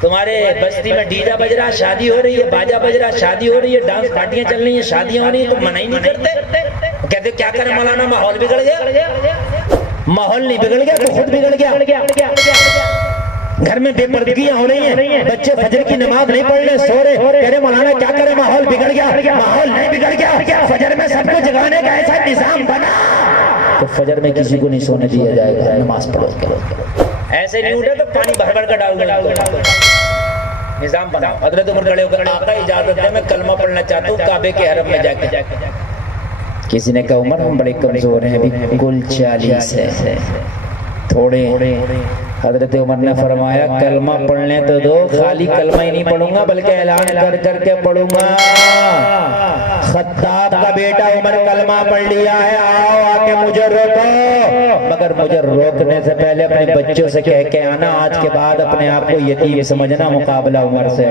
تمہارے بستی میں ڈیجا بج رہا، شادی ہو رہی ہے، باجا بج رہا، شادی ہو رہی ہے، ڈانس پارٹیاں چل رہی ہیں، شادیاں ہو رہی ہیں، تو منع ہی نہیں کرتے؟ کہتے کیا کریں مولانا، ماحول بگڑ گیا۔ ماحول نہیں بگڑ گیا تو خود بگڑ گیا۔ گھر میں بے پردگیاں ہو رہی ہیں، بچے فجر کی نماز نہیں پڑھ رہے، سو رہے، کہہ رہے مولانا کیا کریں، ماحول بگڑ گیا۔ ماحول نہیں بگڑ گیا، فجر میں سب کو جگانے کا ایسا نظام بنا کہ فجر میں کسی کو نہیں سونے دیا جائے گا، نماز پڑھو۔ ایسے نہیں اٹھے تو پانی بھر بھر کا ڈال دیں، نظام بنا۔ حضرت عمر کھڑے ہو کر آقا اجازت دے میں کلمہ پڑھنا چاہتا ہوں کعبے کے حرم میں جا کے۔ کسی نے کہا عمر ہم بڑے کمزور ہیں، ابھی کل 40 ہے، تھوڑے۔ حضرت عمر نے فرمایا کلمہ پڑھنے تو دو، خالی کلمہ ہی نہیں پڑھوں گا بلکہ اعلان کر کر کے پڑھوں گا، خطاب کا بیٹا عمر کلمہ پڑھ لیا ہے، آؤ آ کے مجھے روکو، مگر مجھے روکنے سے پہلے اپنے بچوں سے کہہ کے آنا آج کے بعد اپنے آپ کو یتیم سمجھنا، مقابلہ عمر سے۔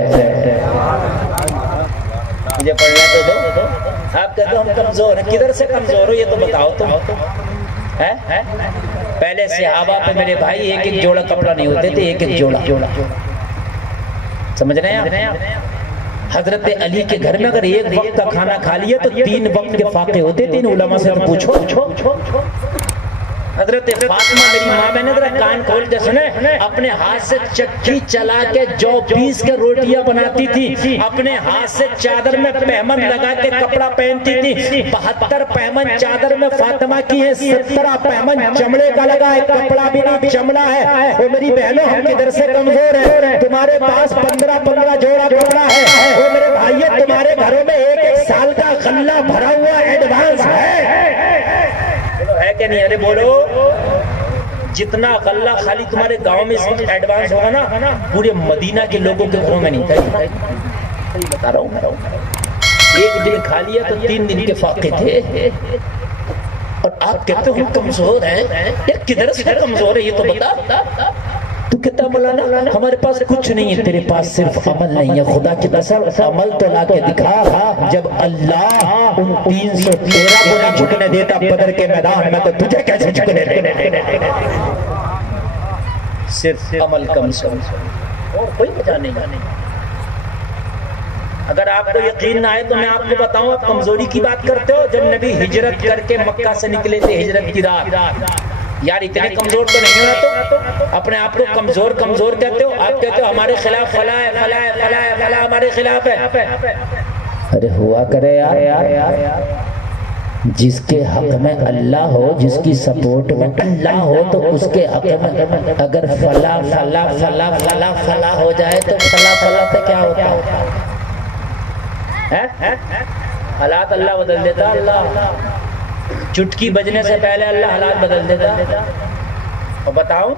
مجھے پڑھنے تو دو۔ آپ کہتے ہو ہم کمزور ہیں، کدھر سے کمزور ہو یہ تو بتاؤ تم۔ پہلے صحابہ پہ میرے بھائی ایک ایک جوڑا کپڑا نہیں ہوتے تھے، ایک ایک جوڑا۔ سمجھ رہے ہیں آپ؟ حضرت علی کے گھر میں اگر ایک وقت کا کھانا کھا لیا تو 3 وقت کے فاقے ہوتے تھے، ان علماء سے پوچھو۔ حضرت فاطمہ میری ماں بہن ذرا کان کھول کے سنیں، اپنے ہاتھ سے چکی چلا کے جو پیس کے روٹیاں بناتی تھی، اپنے ہاتھ سے چادر میں پہمن لگا کے کپڑا پہنتی تھی۔ 72 پہمن چادر میں فاطمہ کی ہے، 17 پہمن چمڑے کا لگا ہے، کپڑا بھی نہیں چمڑا ہے۔ وہ میری بہنوں ہم کدھر سے کمزور ہیں، تمہارے پاس 15 جوڑا کپڑا ہے۔ وہ میرے بھائیوں تمہارے گھروں میں ایک سال کا غلہ بھرا ہوا ایڈوانس ہے کہ نہیں؟ ارے بولو، جتنا غلہ خالی تمہارے گاؤں میں اس وقت ایڈوانس ہوگا نا، پورے مدینہ کے لوگوں کے گھروں میں نہیں تھا۔ بتا رہا ہوں، ایک دن کھا لیا تو 3 دن کے فاقے تھے، اور آپ کہتے ہو کمزور ہیں۔ یہ کدھر سے کمزور ہے یہ تو بتا۔ تو کہتا مولانا ہمارے پاس کچھ نہیں ہے، تیرے پاس صرف عمل نہیں ہے، خدا کی قسم عمل تو لا کے دکھا۔ جب اللہ ان 313 کو نہیں جھکنے دیتا بدر کے میدان میں تو تجھے کیسے جھکنے دے؟ صرف عمل کمزور، اور کوئی وجہ نہیں۔ اگر آپ کو یقین نہ آئے تو میں آپ کو بتاؤں، آپ کمزوری کی بات کرتے ہو۔ جب نبی ہجرت کر کے مکہ سے نکلے تھے ہجرت کی رات، یار اتنے کمزور تو نہیں ہونا، تو اپنے آپ کو کمزور کہتے ہو۔ آپ کہتے ہو ہمارے خلاف فلاں ہے، فلاں ہے، فلاں ہے، فلاں ہمارے خلاف ہے۔ ارے ہوا کرے یار، جس کے حق میں اللہ ہو، جس کی سپورٹ میں اللہ ہو، تو اس کے حق میں اگر فلاں فلاں فلاں فلاں فلاں ہو جائے تو فلاں فلاں پہ کیا ہوتا ہے؟ حالات اللہ بدل دیتا، اللہ چٹکی بجنے سے پہلے اللہ حالات بدل دیتا۔ اور بتاؤ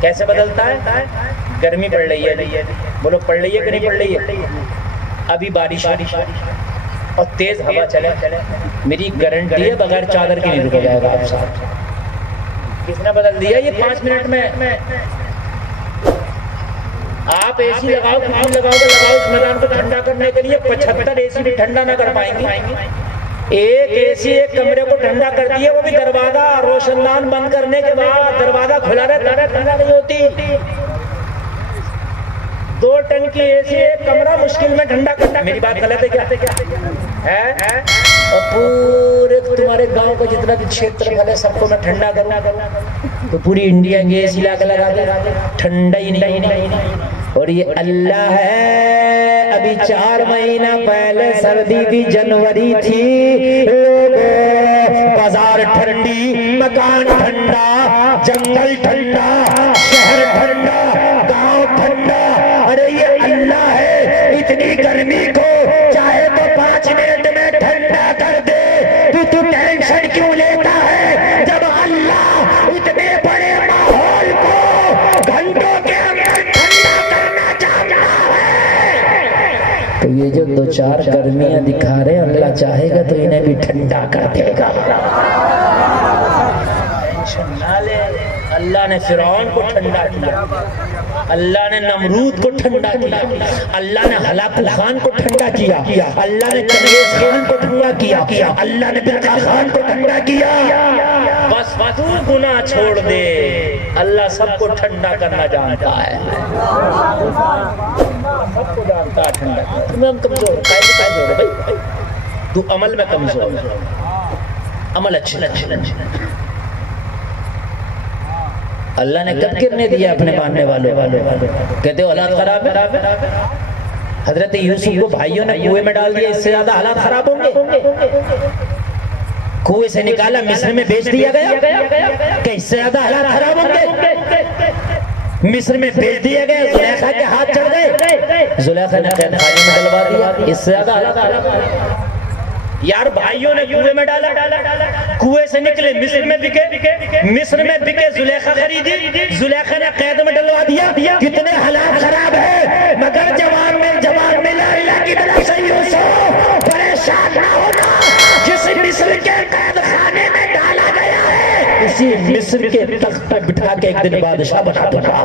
کیسے بدلتا ہے؟ گرمی پڑ رہی ہے، بولو پڑ رہی ہے کہ نہیں پڑ رہی ہے؟ ابھی بارش اور تیز ہوا چلے، میری گارنٹی ہے بغیر چادر کی نہیں رکا جائے گا۔ آپ صاحب کس نے بدل دیا یہ 5 منٹ میں؟ آپ اے سی لگاؤ، کتنی لگاؤ گے لگاؤ، اس میدان کو ٹھنڈا کرنے کے لیے 75 اے سی بھی ٹھنڈا نہ کر پائیں گے۔ ایک اے سی ایک کمرے کو ٹھنڈا کرتی ہے، وہ بھی دروازہ روشن دان بند کرنے کے بعد، دروازہ کھلا رہتا ہے، ٹھنڈا نہیں ہوتی۔ 2 ٹن کی اے سی ایک کمرہ مشکل میں ٹھنڈا کرتا ہے۔ میری بات غلط ہے کیا ہے؟ اور پورے تمہارے گاؤں کو جتنا بھی چھیتر والے سب کو میں ٹھنڈا کروں تو پوری انڈیا کی اے سی لا کے لگا دے، ٹھنڈا ہی نہیں۔ اور یہ اللہ ہے۔ ابھی 4 مہینہ پہلے سردی تھی، جنوری تھی، بازار ٹھنڈی، مکان ٹھنڈا، جنگل ٹھنڈا، شہر ٹھنڈا، گاؤں ٹھنڈا۔ ارے یہ اللہ ہے، اتنی گرمی کو چاہے تو 5 منٹ میں ٹھنڈا کر دے۔ تو ٹینشن کیوں لیتا ہے جب اللہ اتنے بڑے ماحول کو گھنٹوں کے اندر ٹھنڈا کرنا چاہتا ہے؟ تو یہ جو 2-4 گرمیاں دکھا رہے ہیں، اللہ چاہے گا تو انہیں بھی ٹھنڈا کر دے گا۔ ٹینشن نہ لے، اللہ نے فرعون کو ٹھنڈا کیا، اللہ نے نمرود کو ٹھنڈا کیا، اللہ نے ہلاکو خان کو ٹھنڈا کیا، اللہ نے چنگیز خان کو ٹھنڈا کیا، اللہ نے برقع خان کو ٹھنڈا کیا۔ بس تو گناہ چھوڑ دے، اللہ سب کو ٹھنڈا کرنا جانتا ہے، سب کو جانتا ہے ٹھنڈا کرنا۔ تمہیں ہم کمزور ہے بھائی، تو عمل میں کمزور، عمل اچھے۔ اللہ نے کب کرنے دیا اپنے ماننے والوں؟ کہتے ہو حالات خراب ہے۔ حضرت یوسف کو بھائیوں نے کنویں میں ڈال دیا، اس سے زیادہ حالات خراب ہوں گے؟ کنویں سے نکالا، مصر میں بیچ دیا گیا، کہ اس سے زیادہ حالات خراب ہوں گے؟ مصر میں بیچ دیا گیا، زلیخا کے ہاتھ چڑھ گئے، زلیخا نے قید خانے میں ڈلوا دیا، اس سے زیادہ حالات خراب ہوں گے؟ یار بھائیوں نے کنویں میں ڈالا، کنویں سے نکلے، مصر میں بکے، زلیخا خریدی، زلیخا نے قید میں ڈلوا دیا، کتنے حالات خراب ہیں، مگر جواب ملا اللہ کی طرف سے یوسف پریشان نہ ہونا، جس مصر کے قید خانے میں ڈالا گیا ہے اسی مصر کے تخت پر بٹھا کے ایک دن بادشاہ بنا دوں گا،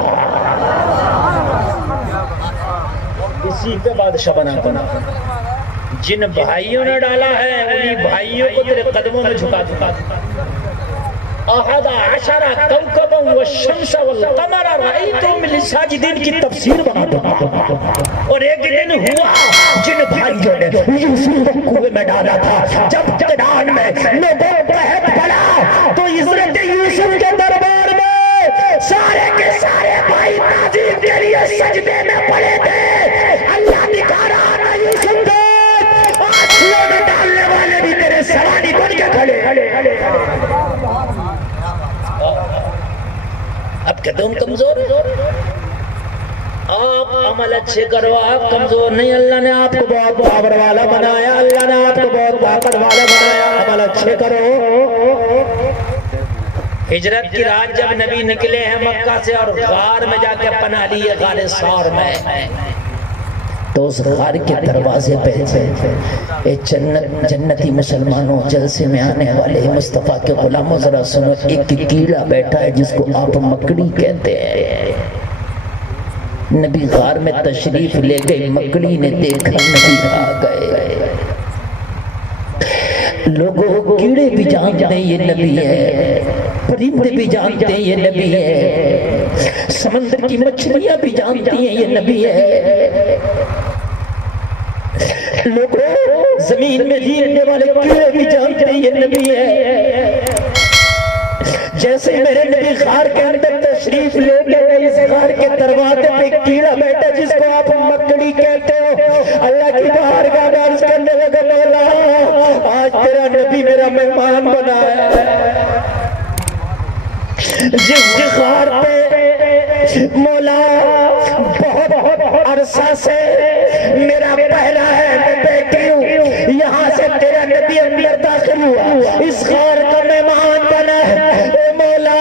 اسی پہ بادشاہ بنا دوں گا۔ جن بھائیوں نے ڈالا ہے انہی بھائیوں کو تیرے قدموں میں جھکا دوں۔ احد عشر کوكبا والشمس والقمر رأيتهم للساجدين کی تفسیر بنا دوں۔ اور ایک دن ہوا جن بھائیوں نے یوسف کو کنویں میں ڈالا تھا، جب کنعان میں لوگوں قحط پڑا تو حضرت یوسف کے دربار میں سارے کے سارے بھائی تعظیم کے لیے سجدے میں پڑے تھے۔ اللہ دکھا رہا تھا یوسف کو میں ڈالنے والے بھی تیرے سواری بن کے کھڑے۔ اب کہتے ہم کمزور، آپ عمل اچھے کرو، آپ کمزور نہیں۔ اللہ نے آپ کو بہت پاور والا بنایا، اللہ نے آپ کو بہت طاقت والا بنایا، عمل اچھے کرو۔ ہجرت کی رات جب نبی نکلے ہیں مکہ سے اور غار میں جا کے پناہ لیے، غار ثور میں، تو اس غار کے دروازے پہ اے جنتی مسلمانوں، جلسے میں آنے والے مصطفیٰ کے غلاموں، ذرا سنو، ایک کیڑا بیٹھا ہے جس کو آپ مکڑی کہتے ہیں۔ نبی غار میں تشریف لے گئے، مکڑی نے دیکھا نبی آ گئے۔ لوگوں کیڑے بھی جانتے ہیں یہ نبی ہے، پرندے بھی جانتے ہیں یہ نبی ہے، سمندر کی مچھلیاں بھی جانتی ہیں یہ نبی ہے، لوگوں زمین میں رہنے والے کیڑے بھی جانتے ہیں یہ نبی ہے۔ جیسے میرے نبی غار کے اندر تشریف لے گئے، اس غار کے دروازے پہ کیڑا بیٹھا جس کو آپ مکڑی کہتے ہو، اللہ کی بارگاہ میں عرض کرنے لگا، مولا آج تیرا نبی میرا مہمان بنا ہے، جس غار پہ مولا بہت عرصہ سے میرا پہلا ہے، میں بیٹھی ہوں، یہاں سے تیرا نبی اندر داخل ہوا، اس غار کا مہمان بنا ہے، اے مولا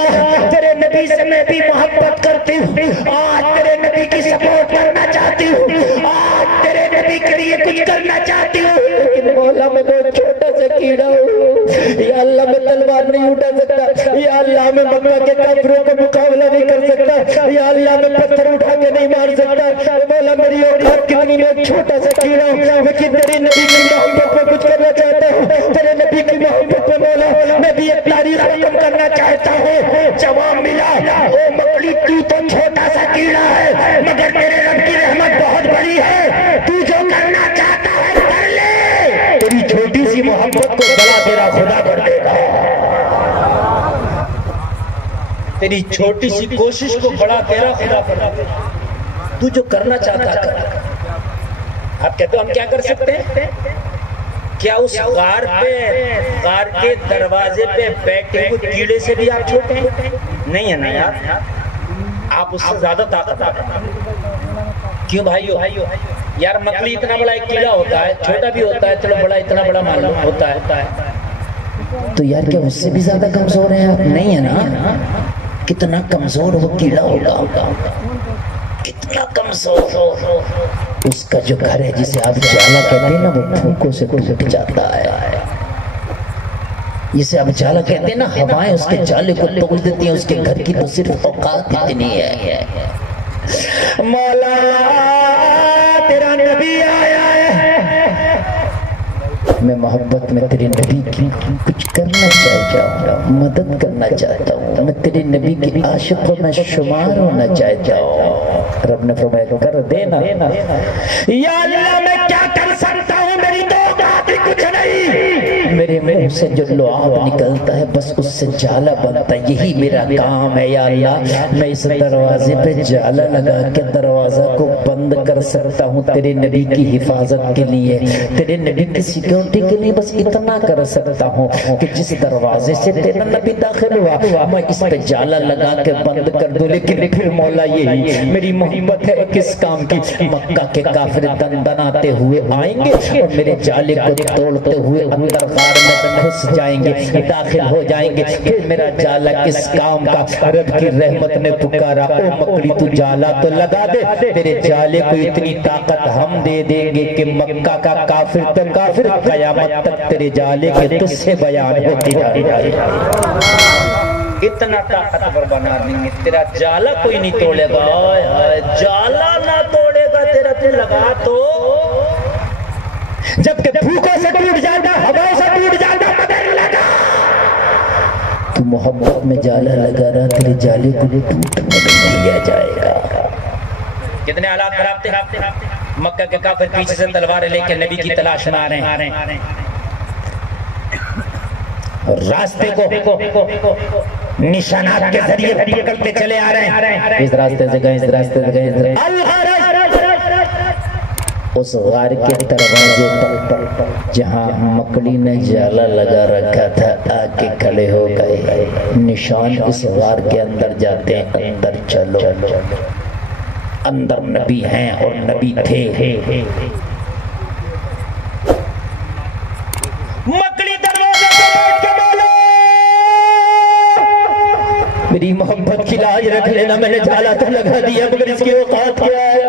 تیرے نبی سے میں بھی محبت کرتی ہوں، آج تیرے نبی کی سپورٹ کرنا چاہتی ہوں، آج تیرے نبی کے لیے کچھ کرنا چاہتی ہوں، لیکن مولا میں بہت چھوٹا سا کیڑا ہوں، یا اللہ میں تلوار نہیں اٹھا سکتا، یا اللہ میں مکہ کے کافروں کا مقابلہ نہیں کر سکتا، یا اللہ میں پتھر اٹھا کے نہیں مار سکتا، مولا میری اوقات کتنی، میں ایک چھوٹا سا کیڑا ہوں، لیکن تیرے نبی کی محبت میں کچھ کرنا چاہتا ہوں، تیرے نبی کی محبت میں مولا میں بھی ایک تاریخ رقم کرنا چاہتا ہوں۔ جواب ملا، او مکڑی تو چھوٹا سا کیڑا ہے مگر میرے رب کی رحمت بہت بڑی ہے، تو جو کرنا چاہتا ہے کر لے، تیری چھوٹی سی محبت کو بڑا تیرا خدا کر دے گا، تیری چھوٹی سی کوشش کو بڑا تیرا خدا کر دے گا، تو جو کرنا چاہتا ہے کر۔ آپ کہتے ہو ہم کیا کر سکتے ہیں؟ کیا اس غار پہ، غار کے دروازے پہ بیٹھے ہوئے کیڑے سے بھی آپ چھوٹے ہیں؟ نہیں ہے نا یار، آپ اس سے زیادہ طاقت ہیں۔ کیوں بھائیو؟ یار مکڑی اتنا بڑا ایک کیڑا ہوتا ہے، چھوٹا بھی ہوتا ہے، چلو بڑا اتنا بڑا معلوم ہوتا ہے، تو یار کیا اس سے بھی زیادہ کمزور ہیں آپ؟ نہیں ہے نا، کتنا کمزور وہ کیڑا ہوگا، کتنا کمزور ہو، اس کا جو گھر ہے جسے آپ جالا کہتے ہیں نا، وہ پھونکوں سے ٹوٹ جاتا ہے، جسے آپ جالا کہتے ہیں نا، ہوائیں اس کے جالے کو توڑ دیتی ہیں، اس کے گھر کی تو صرف اوقات اتنی ہے۔ مولا تیرا نبی آیا ہے، میں محبت میں تیرے نبی کی کچھ کرنا چاہتا ہوں، مدد کرنا چاہتا ہوں، میں تیرے نبی کی عاشقوں میں شمار ہونا چاہتا ہوں۔ رب نے فرمایا کر دینا۔ یا اللہ میں کیا کر سکتا ہوں، میری تو اوقات ہی کچھ نہیں، میرے منہ سے جو لعاب نکلتا ہے بس اس سے جالا بنتا ہے، یہی میرا کام ہے۔ یا اللہ میں اس دروازے پہ جالا لگا کے دروازہ کو بند کر سکتا ہوں تیرے نبی کی حفاظت کے لیے، تیرے نبی کی سیکیورٹی کے لیے، بس اتنا کر سکتا ہوں کہ جس دروازے سے تیرا نبی داخل ہوا میں اس پہ جالا لگا کے بند کر دوں۔ لیکن پھر مولا یہی میری محبت ہے کس کام کی، مکہ کے کافر دندناتے ہوئے آئیں گے اور میرے جالے کو توڑتے ہوئے اندر غار میں گھس جائیں گے، داخل ہو جائیں گے، پھر میرا جالا کس کام کا۔ رب کی رحمت نے پکارا، او مکڑی تو جالا تو لگا دے، تیرے جالے کو اتنی طاقت ہم دے دیں گے کہ مکہ کا کافر تو کافر قیامت تک تیرے جالے کے تجھ سے بیان ہوتی جائے۔ اتنا طاقتور بنا دیں گے، تیرا جالا کوئی نہیں توڑے گا۔ جالا نہ توڑے گا تیرا، تو لگا تو جب کہ بھوکوں سے ٹوٹ جاتا، ہواؤں سے ٹوٹ جاتا، مدر لگا تو محبت میں جالا لگا رہا، تیرے جالے کو ٹوٹنے نہیں دیا جائے گا۔ کتنے حالات خراب تھے، مکہ کے کافر پیچھے سے تلواریں لے کے نبی کی تلاش میں آ رہے ہیں، اور راستے کو نشانات کے ذریعے پکڑتے چلے آ رہے ہیں، اس راستے سے گئے، اس راستے سے گئے، اس غار کے دروازے پر جہاں مکڑی نے جالا لگا رکھا تھا آ کے کھڑے ہو گئے۔ نشان اس غار کے اندر جاتے ہیں، اندر چلو، اندر نبی ہیں اور نبی تھے۔ مکڑی دروازے پر بیٹھ کے بولو، میری محبت کی لاج رکھ لینا، میں نے جالا تو لگا دیا مگر اس کی اوقات کیا ہے؟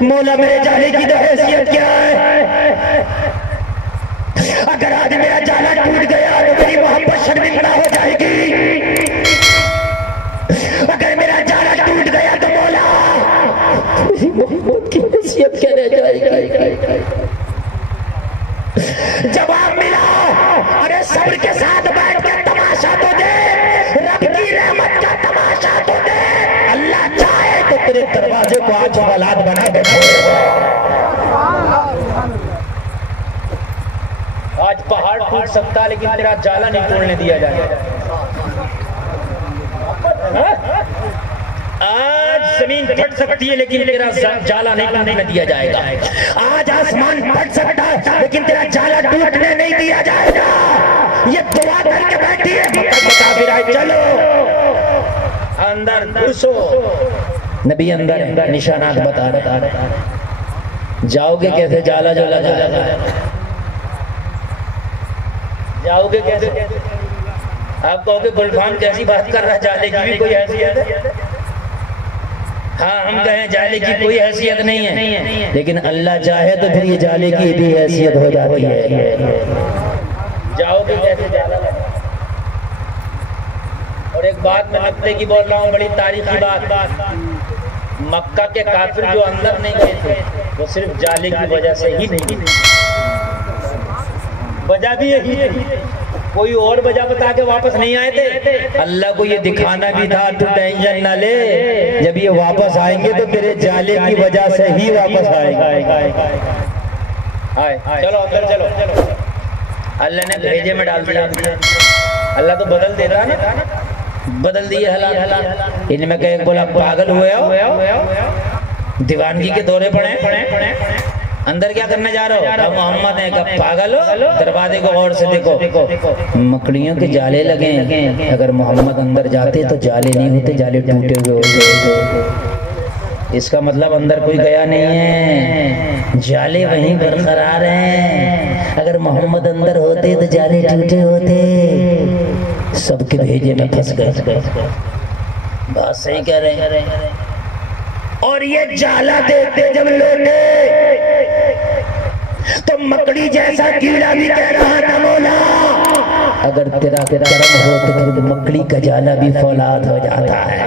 مولا میرے جالے کی تو حیثیت کیا ہے؟ اگر آج میرا جالا ٹوٹ گیا تو میری محبت شرمندہ ہو جائے گی، اگر میرا جالا ٹوٹ گیا تو مولا میری محبت کی حیثیت کیا رہ جائے گی؟ جواب ملا، ارے صبر کے ساتھ بیٹھ کے تماشا تو دے، رب کی رحمت کا تماشا تو دے، اللہ چاہے تو تیرے دروازے کو آج اولاد بنا کے چھوڑے گا۔ آج پہاڑ ٹوٹ سکتا لیکن تیرا جالا نہیں توڑنے دیا جائے گا۔ آج زمین پھٹ سکتی ہے لیکن تیرا جالا نہیں ٹوٹنے دیا جائے گا۔ آج آسمان پھٹ سکتا ہے لیکن تیرا جالا ٹوٹنے نہیں دیا جائے گا۔ یہ دعا کر کے بیٹھی ہے مکہ کے کافر آئے، چلو اندر گھسو۔ نبی اندر نشانات بتا رہا، جاؤ گے کیسے؟ جالا جو لگا جاؤ گے کیسے؟ آپ کہو گے گلفام کیسی بات کر رہا، جالے کی بھی کوئی حیثیت ہے؟ ہاں ہم کہیں جالے کی کوئی حیثیت نہیں ہے، لیکن اللہ چاہے تو پھر یہ جالے کی بھی حیثیت ہو جاتی ہے۔ جاؤ گے کیسے جالا لگا؟ اور ایک بات میں ہفتے کی بول رہا ہوں، بڑی تاریخی بات، مکہ کے کافر جو اندر نہیں گئے تھے وہ صرف جالے کی وجہ سے ہی نہیں، وجہ بھی یہی ہے، کوئی اور وجہ بتا کے واپس نہیں آئے تھے۔ اللہ کو یہ دکھانا بھی تھا تو ٹینشن نہ لے، جب یہ واپس آئیں گے تو تیرے جالے کی وجہ سے ہی واپس آئیں گے۔ چلو اندر چلو، اللہ نے بھیجے میں ڈال دیا، اللہ تو بدل دیتا نا، بدل دیے حالات۔ ان میں کہ بولا پاگل ہوئے ہو، دیوانگی کے دورے پڑے، اندر کیا کرنے جا رہے ہو؟ محمد نے کہا پاگل ہو، دروازے کو غور سے دیکھو، مکڑیوں کے جالے لگے ہیں، اگر محمد اندر جاتے تو جالے نہیں ہوتے، جالے ٹوٹے ہوئے ہوتے، اس کا مطلب اندر کوئی گیا نہیں ہے، جالے وہیں برقرار ہیں، اگر محمد اندر ہوتے تو جالے ٹوٹے ہوتے، سب کے بھیجے میں پھنس گئے۔ بات صحیح کہہ رہے ہیں۔ اور یہ جالا دیتے جب لوٹے تو مکڑی جیسا کیڑا بھی کہہ رہا تھا مولا اگر تیرا کرم ہو تو پھر مکڑی کا جالا بھی فولاد ہو جاتا ہے۔